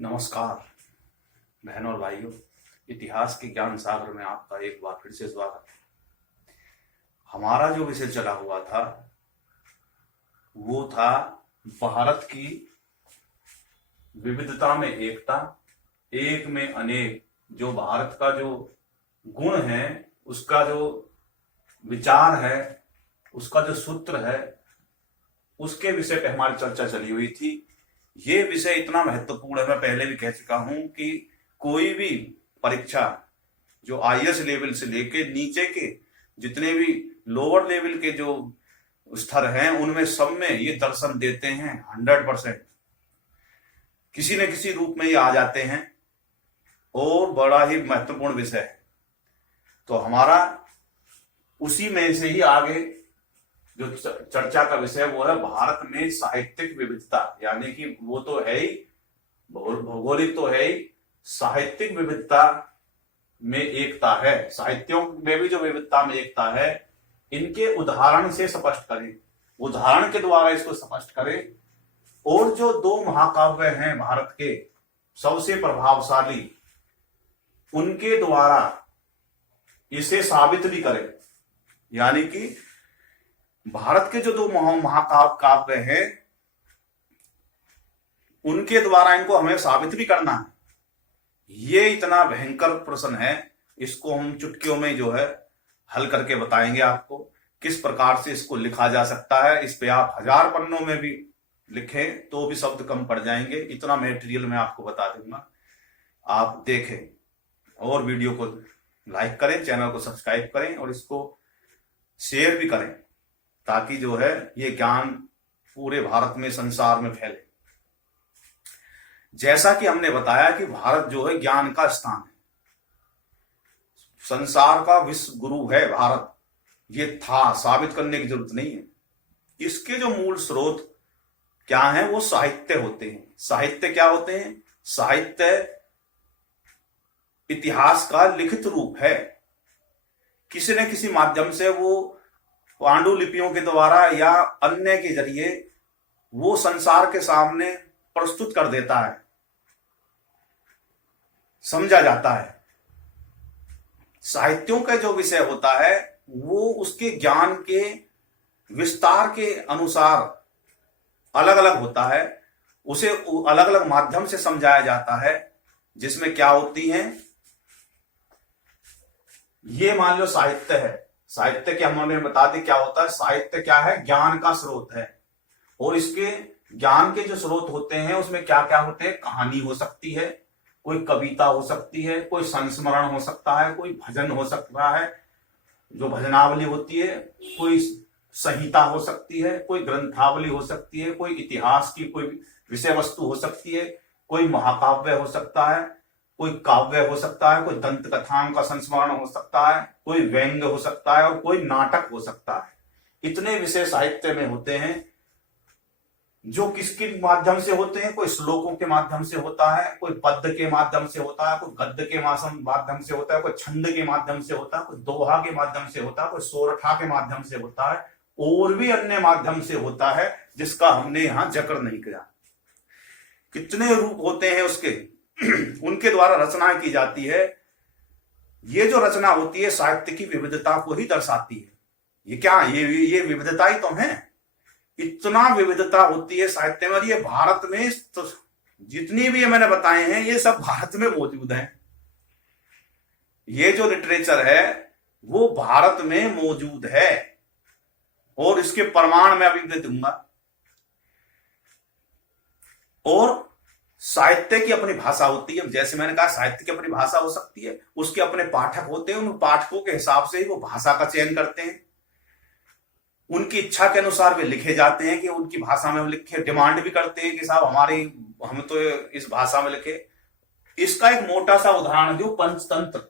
नमस्कार बहनों और भाइयों, इतिहास के ज्ञान सागर में आपका एक बार फिर से स्वागत है। हमारा जो विषय चला हुआ था वो था भारत की विविधता में एकता, एक में अनेक। जो भारत का जो गुण है, उसका जो विचार है, उसका जो सूत्र है, उसके विषय पे हमारी चर्चा चली हुई थी। ये विषय इतना महत्वपूर्ण है, मैं पहले भी कह चुका हूं कि कोई भी परीक्षा जो आईएएस लेवल से लेके नीचे के जितने भी लोअर लेवल के जो स्तर हैं, उनमें सब में ये दर्शन देते हैं 100%। किसी न किसी रूप में ये आ जाते हैं और बड़ा ही महत्वपूर्ण विषय है। तो हमारा उसी में से ही आगे जो चर्चा का विषय वो है भारत में साहित्यिक विविधता, यानी कि वो तो है ही, भौगोलिक तो है ही, साहित्यिक विविधता में एकता है। साहित्यों में भी जो विविधता में एकता है, इनके उदाहरण से स्पष्ट करें, उदाहरण के द्वारा इसको स्पष्ट करें। और जो दो महाकाव्य हैं भारत के सबसे प्रभावशाली, उनके द्वारा इसे साबित भी करें। यानी कि भारत के जो दो महाकाव्य हैं, उनके द्वारा इनको हमें साबित भी करना है। ये इतना भयंकर प्रश्न है, इसको हम चुटकियों में जो है हल करके बताएंगे आपको किस प्रकार से इसको लिखा जा सकता है। इस पे आप 1000 पन्नों में भी लिखें तो भी शब्द कम पड़ जाएंगे। इतना मटेरियल मैं आपको बता दूंगा, आप देखें और वीडियो को लाइक करें, चैनल को सब्सक्राइब करें और इसको शेयर भी करें, ताकि जो है ये ज्ञान पूरे भारत में, संसार में फैले। जैसा कि हमने बताया कि भारत जो है ज्ञान का स्थान है, संसार का विश्व गुरु है भारत। ये था, साबित करने की जरूरत नहीं है। इसके जो मूल स्रोत क्या है, वो साहित्य होते हैं। साहित्य क्या होते हैं? साहित्य इतिहास का लिखित रूप है। किसी न किसी माध्यम से वो पांडुलिपियों के द्वारा या अन्य के जरिए वो संसार के सामने प्रस्तुत कर देता है, समझा जाता है। साहित्यों का जो विषय होता है वो उसके ज्ञान के विस्तार के अनुसार अलग अलग होता है। उसे अलग अलग माध्यम से समझाया जाता है, जिसमें क्या होती हैं, ये मान लो साहित्य है। साहित्य के हमने बता दी क्या होता है। साहित्य क्या है? ज्ञान का स्रोत है। और इसके ज्ञान के जो स्रोत होते हैं उसमें क्या क्या होते हैं? कहानी हो सकती है, कोई कविता हो सकती है, कोई संस्मरण हो सकता है, कोई भजन हो सकता है, जो भजनावली होती है, कोई संहिता हो सकती है, कोई ग्रंथावली हो सकती है, कोई इतिहास की कोई विषय वस्तु हो सकती है, कोई महाकाव्य हो सकता है, कोई काव्य हो सकता है, कोई दंत कथाओं का संस्मरण हो सकता है, कोई व्यंग्य हो सकता है और कोई नाटक हो सकता है। इतने विषय साहित्य में होते हैं, जो किसके माध्यम से होते हैं? कोई श्लोकों के माध्यम से होता है, कोई पद्य के माध्यम से होता है, कोई गद्य के माध्यम से होता है, कोई छंद के माध्यम से होता है, कोई दोहा के माध्यम से होता है, कोई सोरठा के माध्यम से होता है, और भी अन्य माध्यम से होता है, जिसका हमने यहां जिक्र नहीं किया। कितने रूप होते हैं उसके उनके द्वारा रचना की जाती है। ये जो रचना होती है साहित्य की विविधता को ही दर्शाती है। ये क्या, ये विविधता ही तो है। इतना विविधता होती है साहित्य में, और ये भारत में तो जितनी भी मैंने बताए हैं ये सब भारत में मौजूद है। ये जो लिटरेचर है वो भारत में मौजूद है, और इसके प्रमाण मैं अभी दे दूंगा। और साहित्य की अपनी भाषा होती है। जैसे मैंने कहा, साहित्य की अपनी भाषा हो सकती है, उसके अपने पाठक होते हैं, उन पाठकों के हिसाब से ही वो भाषा का चयन करते हैं। उनकी इच्छा के अनुसार वे लिखे जाते हैं कि उनकी भाषा में लिखे। डिमांड भी करते हैं कि साहब हम तो इस भाषा में लिखे। इसका एक मोटा सा उदाहरण दूं, पंचतंत्र।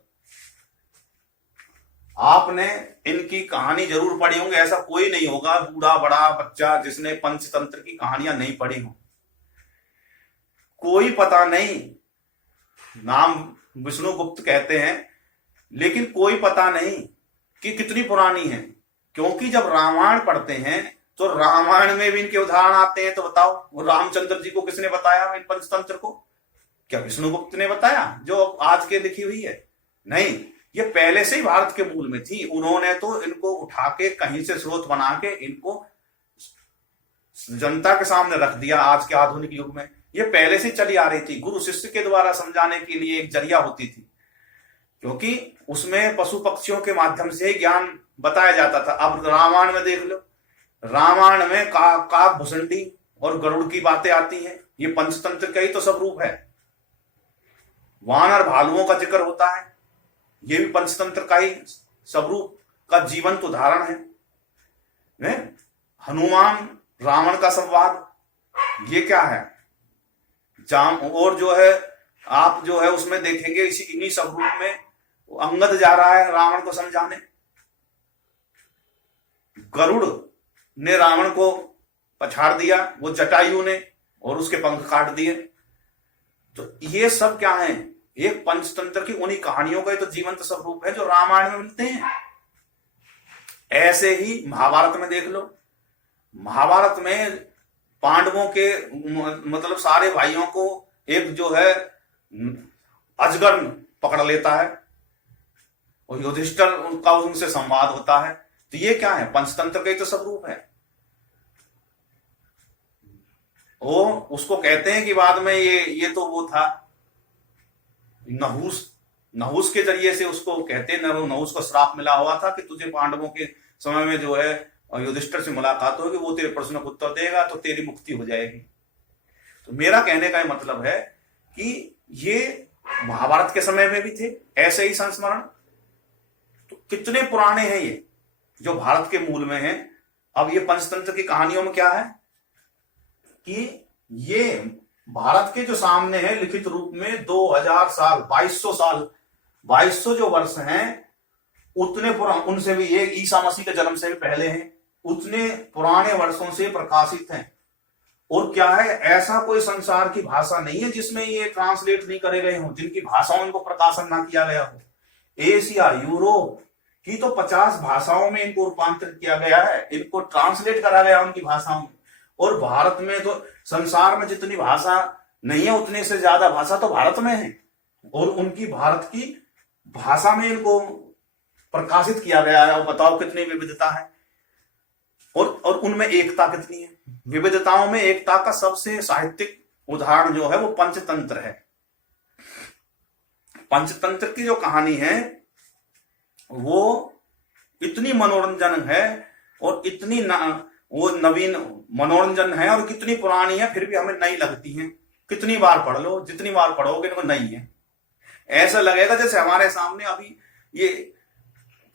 आपने इनकी कहानी जरूर पढ़ी होंगे, ऐसा कोई नहीं होगा बूढ़ा बड़ा बच्चा जिसने पंचतंत्र की कहानियां नहीं पढ़ी हो। कोई पता नहीं, नाम विष्णुगुप्त कहते हैं, लेकिन कोई पता नहीं कि कितनी पुरानी है। क्योंकि जब रामायण पढ़ते हैं तो रामायण में भी इनके उदाहरण आते हैं। तो बताओ, वो रामचंद्र जी को किसने बताया इन पंचतंत्र को? क्या विष्णुगुप्त ने बताया जो आज के लिखी हुई है? नहीं, ये पहले से ही भारत के मूल में थी। उन्होंने तो इनको उठा के कहीं से स्रोत बना के इनको जनता के सामने रख दिया। आज के आधुनिक युग में ये पहले से चली आ रही थी, गुरु शिष्य के द्वारा समझाने के लिए एक जरिया होती थी, क्योंकि उसमें पशु पक्षियों के माध्यम से ही ज्ञान बताया जाता था। अब रामायण में देख लो, रामायण में काक भुसंडी और गरुड़ की बातें आती हैं। ये पंचतंत्र का ही तो सब रूप है। वानर भालुओं का जिक्र होता है, ये भी पंचतंत्र का ही स्वरूप का जीवंत उदाहरण है। हनुमान रावण का संवाद, ये क्या है? और जो है आप जो है उसमें देखेंगे इन्हीं स्वरूप में अंगद जा रहा है रावण को समझाने। गरुड़ ने रावण को पछाड़ दिया, वो जटायु ने, और उसके पंख काट दिए। तो ये सब क्या है? एक पंचतंत्र की उन्हीं कहानियों का ही तो जीवंत स्वरूप है जो रामायण में मिलते हैं। ऐसे ही महाभारत में देख लो, महाभारत में पांडवों के मतलब सारे भाइयों को एक जो है अजगर पकड़ लेता है और युधिष्ठिर उनका उनसे संवाद होता है। तो ये क्या है? पंचतंत्र का ही तो स्वरूप है। वो उसको कहते हैं कि बाद में ये तो वो था नहुस के जरिए से उसको कहते हैं, नहुस को श्राप मिला हुआ था कि तुझे पांडवों के समय में जो है युधिष्ठिर से मुलाकात होगी, वो तेरे प्रश्न का उत्तर देगा तो तेरी मुक्ति हो जाएगी। तो मेरा कहने का मतलब है कि ये महाभारत के समय में भी थे ऐसे ही संस्मरण। तो कितने पुराने हैं ये जो भारत के मूल में हैं। अब ये पंचतंत्र की कहानियों में क्या है कि ये भारत के जो सामने है लिखित रूप में 2000 साल 2200 जो वर्ष हैं उतने पुराने, उनसे भी ये ईसा मसीह के जन्म से भी पहले हैं, उतने पुराने वर्षों से प्रकाशित हैं। और क्या है, ऐसा कोई संसार की भाषा नहीं है जिसमें ये ट्रांसलेट नहीं करे गए हों, जिनकी भाषाओं इनको प्रकाशन ना किया गया हो। एशिया यूरोप की तो 50 भाषाओं में इनको रूपांतरित किया गया है, इनको ट्रांसलेट करा गया उनकी भाषाओं में। और भारत में तो संसार में जितनी भाषा नहीं है उतने से ज्यादा भाषा तो भारत में है, और उनकी भारत की भाषा में इनको प्रकाशित किया गया है। और बताओ कितनी विविधता है और उनमें एकता कितनी है। विविधताओं में एकता का सबसे साहित्यिक उदाहरण जो है वो पंचतंत्र है। पंचतंत्र की जो कहानी है वो इतनी मनोरंजन है और इतनी वो नवीन मनोरंजन है और कितनी पुरानी है फिर भी हमें नई लगती है। कितनी बार पढ़ लो, जितनी बार पढ़ोगे वो नई है। ऐसा लगेगा जैसे हमारे सामने अभी ये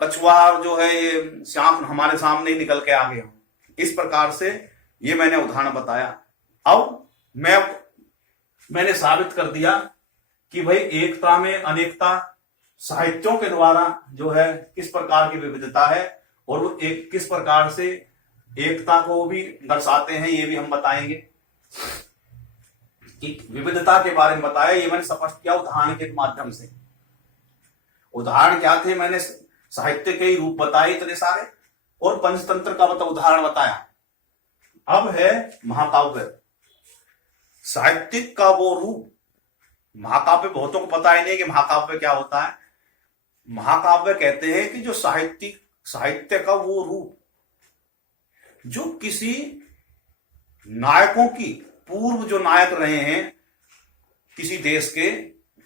कछुआ जो है ये सांप हमारे सामने ही निकल के आ गया। इस प्रकार से ये मैंने उदाहरण बताया। अब मैंने साबित कर दिया कि भाई एकता में अनेकता साहित्यों के द्वारा जो है किस प्रकार की विविधता है और वो एक किस प्रकार से एकता को भी दर्शाते हैं, ये भी हम बताएंगे। कि विविधता के बारे में बताया, ये मैंने स्पष्ट किया उदाहरण के माध्यम से। उदाहरण क्या थे, मैंने साहित्य के ही रूप बताए इतने सारे और पंचतंत्र का उदाहरण बताया। अब है महाकाव्य, साहित्यिक का वो रूप। महाकाव्य बहुतों को पता ही नहीं कि महाकाव्य क्या होता है। महाकाव्य कहते हैं कि जो साहित्य का वो रूप जो किसी नायकों की, पूर्व जो नायक रहे हैं किसी देश के,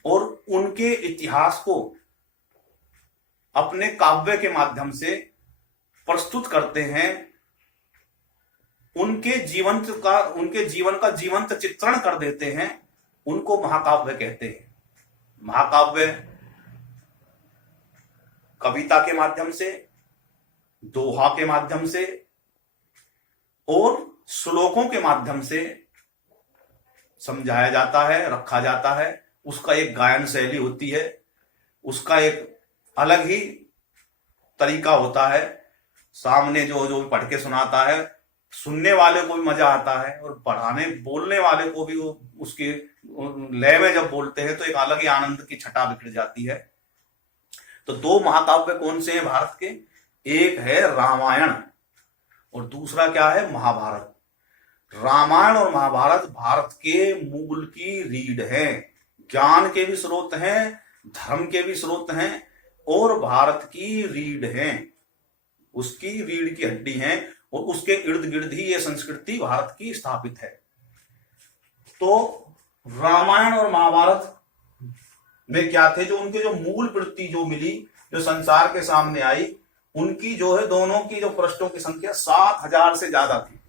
और उनके इतिहास को अपने काव्य के माध्यम से प्रस्तुत करते हैं। उनके जीवन का जीवंत चित्रण कर देते हैं, उनको महाकाव्य कहते हैं। महाकाव्य कविता के माध्यम से, दोहा के माध्यम से और श्लोकों के माध्यम से समझाया जाता है, रखा जाता है। उसका एक गायन शैली होती है, उसका एक अलग ही तरीका होता है। सामने जो पढ़ के सुनाता है, सुनने वाले को भी मजा आता है और बोलने वाले को भी उसके लय में जब बोलते हैं तो एक अलग ही आनंद की छटा बिखर जाती है। तो दो महाकाव्य कौन से हैं भारत के? एक है रामायण और दूसरा क्या है? महाभारत। रामायण और महाभारत भारत के मूल की रीढ़ है। ज्ञान के भी स्रोत हैं, धर्म के भी स्रोत हैं, और भारत की रीढ़ हैं, उसकी रीढ़ की हड्डी हैं, और उसके इर्द गिर्द ही ये संस्कृति भारत की स्थापित है। तो रामायण और महाभारत में क्या थे, जो उनके जो मूल वृत्ति जो मिली, जो संसार के सामने आई, उनकी जो है दोनों की जो पृष्ठों की संख्या 7,000 से ज्यादा थी।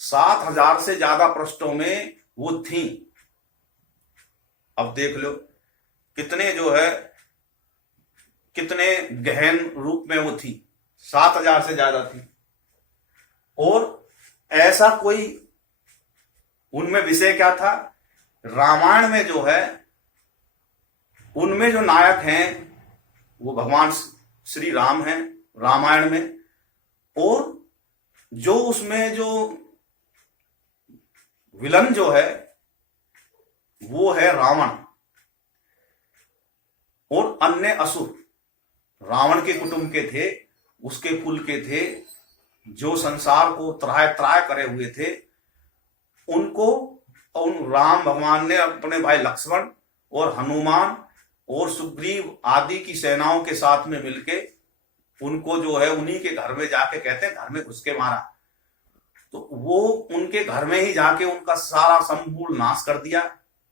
7,000 से ज्यादा पृष्ठों में वो थी। अब देख लो कितने जो है, कितने गहन रूप में वो थी, 7,000 से ज्यादा थी। और ऐसा कोई उनमें विषय क्या था, रामायण में जो है उनमें जो नायक हैं वो भगवान श्री राम हैं रामायण में, और जो उसमें जो विलन जो है वो है रावण और अन्य असुर। रावण के कुटुंब के थे, उसके कुल के थे, जो संसार को त्राह त्राह करे हुए थे, उनको उन राम भगवान ने अपने भाई लक्ष्मण और हनुमान और सुग्रीव आदि की सेनाओं के साथ में मिलके उनको जो है उन्हीं के घर में जाके, कहते हैं घर में घुस के मारा। तो वो उनके घर में ही जाके उनका सारा संपूर्ण नाश कर दिया,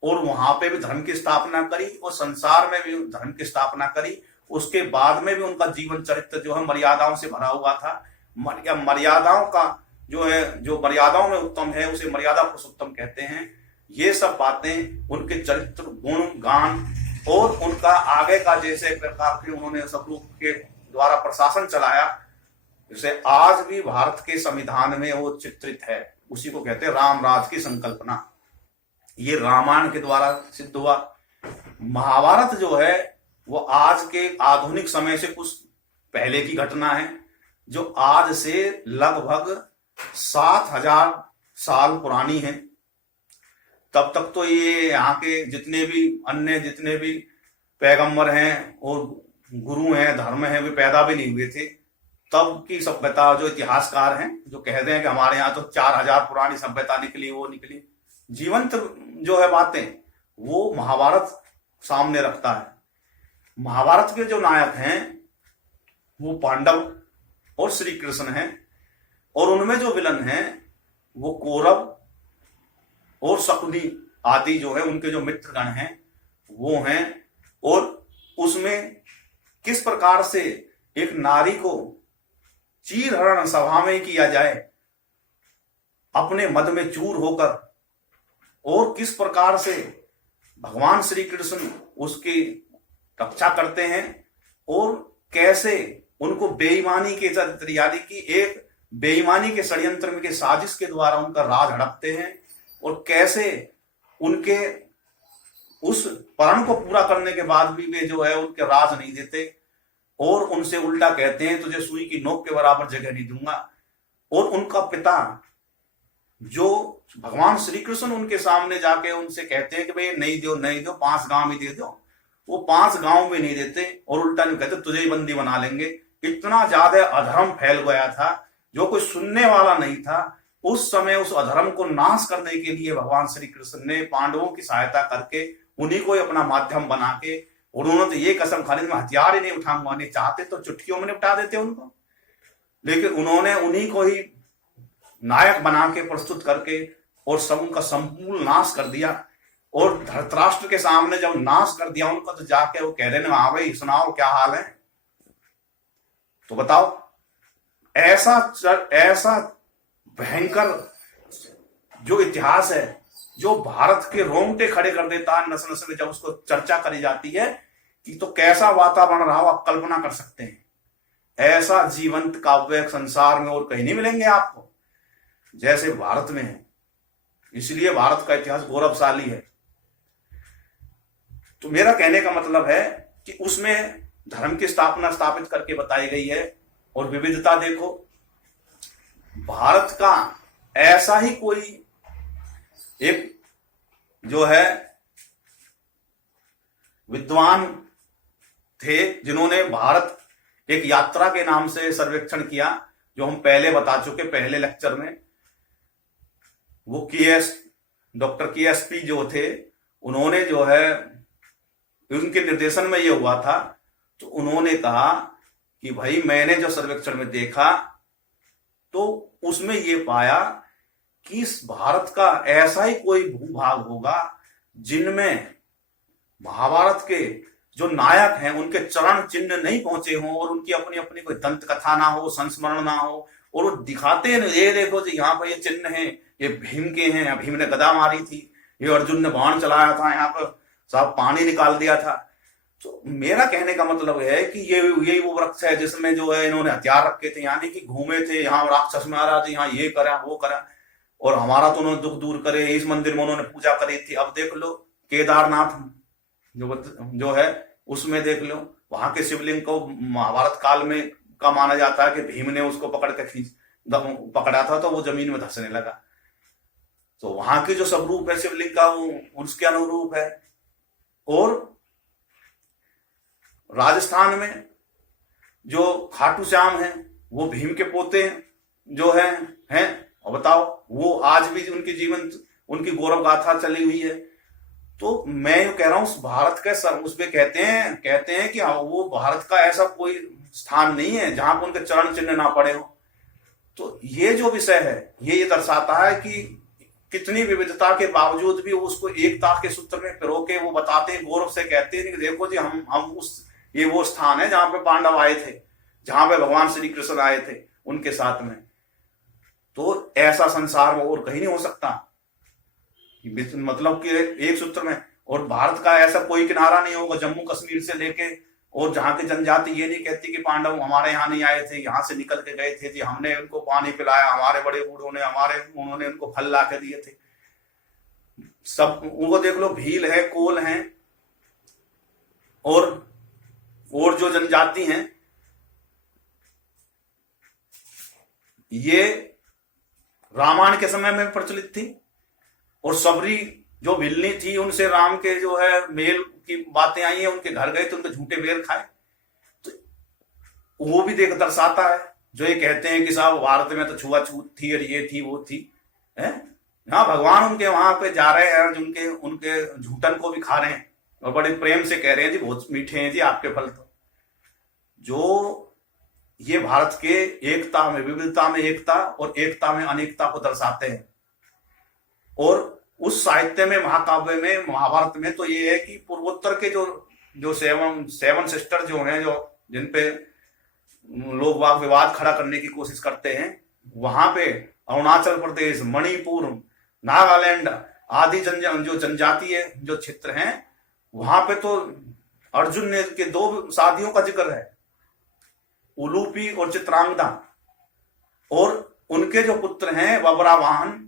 और वहां पे भी धर्म की स्थापना करी, और संसार में भी धर्म की स्थापना करी। उसके बाद में भी उनका जीवन चरित्र जो है मर्यादाओं से भरा हुआ था। मर्यादाओं का जो है, जो मर्यादाओं में उत्तम है उसे मर्यादा पुरुषोत्तम कहते हैं। ये सब बातें उनके चरित्र, गुण, गान और उनका आगे का जैसे प्रकार के उन्होंने सब लोग के द्वारा प्रशासन चलाया, जैसे आज भी भारत के संविधान में वो चित्रित है। उसी को कहते हैं राम राज की संकल्पना। ये रामायण के द्वारा सिद्ध हुआ। महाभारत जो है वो आज के आधुनिक समय से कुछ पहले की घटना है, जो आज से लगभग 7,000 साल पुरानी है। तब तक तो ये यहाँ के जितने भी अन्य जितने भी पैगंबर हैं और गुरु हैं, धर्म हैं, वे पैदा भी नहीं हुए थे। तब की सभ्यता, जो इतिहासकार हैं जो कहते हैं कि हमारे यहाँ तो 4,000 पुरानी सभ्यता निकली, वो निकली, जीवंत जो है बातें, वो महाभारत सामने रखता है। महाभारत के जो नायक हैं वो पांडव और श्री कृष्ण हैं, और उनमें जो विलन हैं वो कौरव और शकुनी आदि जो है उनके जो मित्रगण हैं वो हैं। और उसमें किस प्रकार से एक नारी को चीरहरण सभा में किया जाए अपने मद में चूर होकर, और किस प्रकार से भगवान श्री कृष्ण उसकी रक्षा करते हैं, और कैसे उनको बेईमानी के चरित्र, यानी कि एक बेईमानी के षड्यंत्र में के साजिश के द्वारा उनका राज हड़पते हैं, और कैसे उनके उस प्रण को पूरा करने के बाद भी वे जो है उनके राज नहीं देते, और उनसे उल्टा कहते हैं तुझे सुई की नोक के बराबर जगह नहीं दूंगा। और उनका पिता जो भगवान श्री कृष्ण उनके सामने जाके उनसे कहते हैं कि भाई नहीं दो नहीं दो, 5 गांव ही दे दो, वो 5 गांव भी नहीं देते, और उल्टा नहीं कहते तुझे ही बंदी बना लेंगे। इतना ज्यादा अधर्म फैल गया था, जो कोई सुनने वाला नहीं था। उस समय उस अधर्म को नाश करने के लिए भगवान श्री कृष्ण ने पांडवों की सहायता करके उन्हीं को अपना माध्यम बना के, और उन्होंने तो ये कसम खाने में हथियार ही नहीं उठाऊंगा, नहीं चाहते तो चुटकियों में निपटा देते उनको, लेकिन उन्होंने उन्हीं को ही नायक बना के प्रस्तुत करके और सब उनका संपूर्ण नाश कर दिया। और धृतराष्ट्र के सामने जब नाश कर दिया उनका, तो जाके वो कह रहे हैं हाँ भाई सुनाओ क्या हाल है, तो बताओ। ऐसा भयंकर जो इतिहास है, जो भारत के रोंगटे खड़े कर देता है नस नस में जब उसको चर्चा करी जाती है, कि तो कैसा वातावरण रहा हो आप कल्पना कर सकते हैं। ऐसा जीवंत काव्य संसार में और कहीं नहीं मिलेंगे आपको जैसे भारत में है। इसलिए भारत का इतिहास गौरवशाली है। तो मेरा कहने का मतलब है कि उसमें धर्म की स्थापना स्थापित करके बताई गई है, और विविधता देखो। भारत का ऐसा ही कोई एक जो है विद्वान थे जिन्होंने भारत एक यात्रा के नाम से सर्वेक्षण किया, जो हम पहले बता चुके पहले लेक्चर में। वो डॉक्टर KSP जो थे, उन्होंने जो है, उनके निर्देशन में ये हुआ था, तो उन्होंने कहा कि भाई मैंने जो सर्वेक्षण में देखा तो उसमें ये पाया कि इस भारत का ऐसा ही कोई भूभाग होगा जिनमें महाभारत के जो नायक हैं उनके चरण चिन्ह नहीं पहुंचे हों, और उनकी अपनी अपनी कोई दंत कथा ना हो, संस्मरण ना हो, और वो दिखाते हैं, ये देखो जी यहाँ पर ये चिन्ह हैं, ये भीम के हैं, भीम ने गदा मारी थी, ये अर्जुन ने बाण चलाया था, यहाँ पर साहब पानी निकाल दिया था। तो मेरा कहने का मतलब है कि ये यही वो वृक्ष है जिसमें जो है इन्होंने हथियार रखे थे, यानी कि घूमे थे, यहाँ राक्षस महाराज यहाँ ये करा वो करा, और हमारा तो उन्होंने दुख दूर करे, इस मंदिर में उन्होंने पूजा करी थी। अब देख लो केदारनाथ जो है उसमें देख लो, वहां के शिवलिंग को महाभारत काल में का माना जाता है कि भीम ने उसको पकड़ के पकड़ा था तो वो जमीन में धंसने लगा। तो वहां के जो स्वरूप है शिवलिंग का वो उसके अनुरूप है। और राजस्थान में जो खाटू श्याम है वो भीम के पोते जो हैं, और बताओ वो आज भी उनकी जीवन उनकी गौरव गाथा चली हुई है। तो मैं यूं कह रहा हूं उस भारत के उसमें कहते हैं कि वो भारत का ऐसा कोई स्थान नहीं है जहां पर उनके चरण चिन्ह ना पड़े हो। तो ये जो विषय है ये दर्शाता है कि कितनी विविधता के बावजूद भी उसको एकता के सूत्र में पिरो के वो बताते हैं, गौरव से कहते हैं कि देखो जी हम उस ये वो स्थान है जहां पे पांडव आए थे, जहां पे भगवान श्री कृष्ण आए थे उनके साथ में। तो ऐसा संसार में और कहीं नहीं हो सकता, मतलब कि एक सूत्र में। और भारत का ऐसा कोई किनारा नहीं होगा जम्मू कश्मीर से लेके, और जहां की जनजाति ये नहीं कहती कि पांडव हमारे यहाँ नहीं आए थे, यहाँ से निकल के गए थे जी, हमने उनको पानी पिलाया, हमारे बड़े बूढ़ों ने उन्होंने उनको फल ला के दिए थे। सब उनको देख लो, भील है, कोल है, और जो जनजाति हैं ये रामायण के समय में प्रचलित थी। और सबरी जो भिलनी थी उनसे राम के जो है मेल की बातें आई हैं, उनके घर गए तो उनके झूठे बेर खाए। तो वो भी दर्शाता है जो ये कहते हैं कि साहब भारत में तो छुआछूत थी और ये थी वो थी है। हाँ, भगवान उनके वहां पे जा रहे हैं, उनके झूठन को भी खा रहे हैं और बड़े प्रेम से कह रहे हैं जी बहुत मीठे हैं जी आपके फल। तो जो ये भारत के एकता में विविधता में एकता और एकता में अनेकता को दर्शाते हैं। और उस साहित्य में महाकाव्य में महाभारत में तो ये है कि पूर्वोत्तर के जो सेवन सिस्टर जो हैं, जो जिन पे लोग वाद विवाद खड़ा करने की कोशिश करते हैं, वहां पे अरुणाचल प्रदेश, मणिपुर, नागालैंड आदि जो जनजातीय जो क्षेत्र हैं वहां पे तो अर्जुन ने के 2 शादियों का जिक्र है, उलूपी और चित्रांगदा। और उनके जो पुत्र हैं बबरावाहन,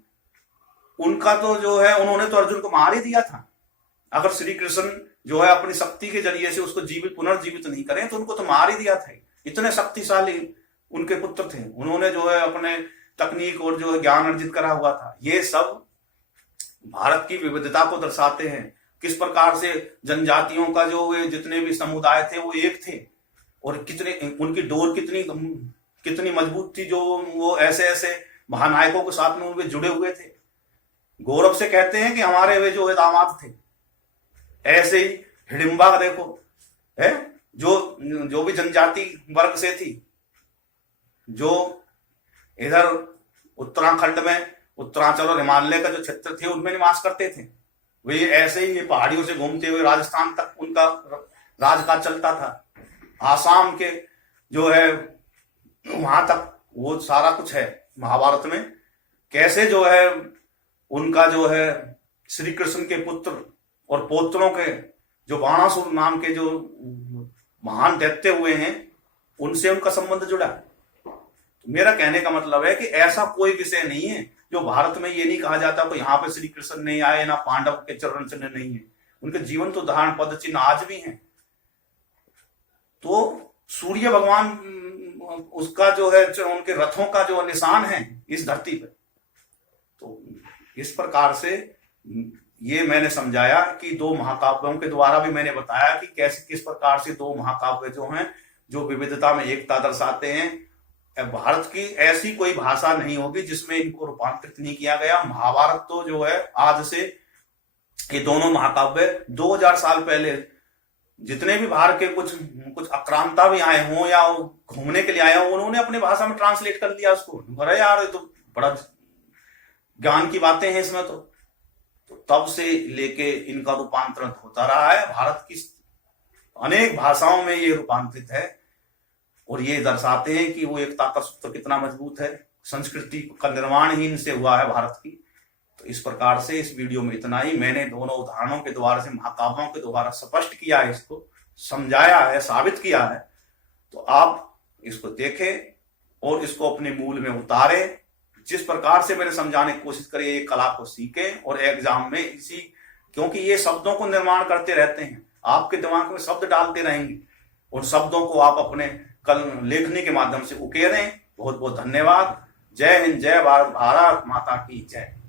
उनका तो जो है उन्होंने तो अर्जुन को मार ही दिया था। अगर श्री कृष्ण जो है अपनी शक्ति के जरिए से उसको पुनर्जीवित नहीं करें तो उनको तो मार ही दिया था। इतने शक्तिशाली उनके पुत्र थे, उन्होंने जो है अपने तकनीक और जो है ज्ञान अर्जित करा हुआ था। ये सब भारत की विविधता को दर्शाते हैं, किस प्रकार से जनजातियों का जो जितने भी समुदाय थे वो एक थे, और कितने उनकी डोर कितनी मजबूत थी, जो वो ऐसे महानायकों के साथ में वे जुड़े हुए थे। गौरव से कहते हैं कि हमारे वे जो है दामाद थे। ऐसे ही हिडिंबा देखो है, जो भी जनजाति वर्ग से थी, जो इधर उत्तराखंड में उत्तरांचल और हिमालय का जो क्षेत्र थे उनमें निवास करते थे, वे ऐसे ही पहाड़ियों से घूमते हुए राजस्थान तक उनका राजकाज चलता था। आसाम के जो है वहां तक वो सारा कुछ है महाभारत में। कैसे जो है उनका जो है श्री कृष्ण के पुत्र और पौत्रों के जो बाणासुर नाम के जो महान दैत्य हुए हैं उनसे उनका संबंध जुड़ा। तो मेरा कहने का मतलब है कि ऐसा कोई विषय नहीं है जो भारत में ये नहीं कहा जाता कि यहाँ पे श्री कृष्ण नहीं आए, ना पांडव के चरण चिन्ह नहीं है। उनके जीवन तो उदाहरण पद चिन्ह आज भी हैं। तो सूर्य भगवान उसका जो है उनके रथों का जो निशान है इस धरती पर। तो इस प्रकार से ये मैंने समझाया कि 2 महाकाव्यों के द्वारा भी मैंने बताया कि कैसे किस प्रकार से 2 महाकाव्य जो हैं जो विविधता में एकता दर्शाते हैं। भारत की ऐसी कोई भाषा नहीं होगी जिसमें इनको रूपांतरित नहीं किया गया। महाभारत तो जो है आज से ये दोनों महाकाव्य 2000 साल पहले जितने भी बाहर के कुछ आक्रांता भी आए हों या घूमने के लिए आए हों, उन्होंने अपनी भाषा में ट्रांसलेट कर लिया उसको। अरे यार, ये तो बड़ा ज्ञान की बातें हैं इसमें। तो तब से लेके इनका रूपांतरण होता रहा है। भारत की अनेक भाषाओं में ये रूपांतरित है और ये दर्शाते हैं कि वो एकता का सूत्र कितना मजबूत है। संस्कृति का निर्माण ही इनसे हुआ है भारत की। तो इस प्रकार से इस वीडियो में इतना ही। मैंने दोनों उदाहरणों के द्वारा से, महाकाव्यों के द्वारा स्पष्ट किया है, इसको समझाया है, साबित किया है। तो आप इसको देखें और इसको अपने मूल में उतारें। जिस प्रकार से मैंने समझाने की कोशिश करी, ये कला को सीखें और एग्जाम में क्योंकि ये शब्दों को निर्माण करते रहते हैं, आपके दिमाग में शब्द डालते रहेंगे। उन शब्दों को आप अपने कल लेखनी के माध्यम से उकेरें। बहुत बहुत धन्यवाद। जय हिंद, जय भारत, भारत माता की जय।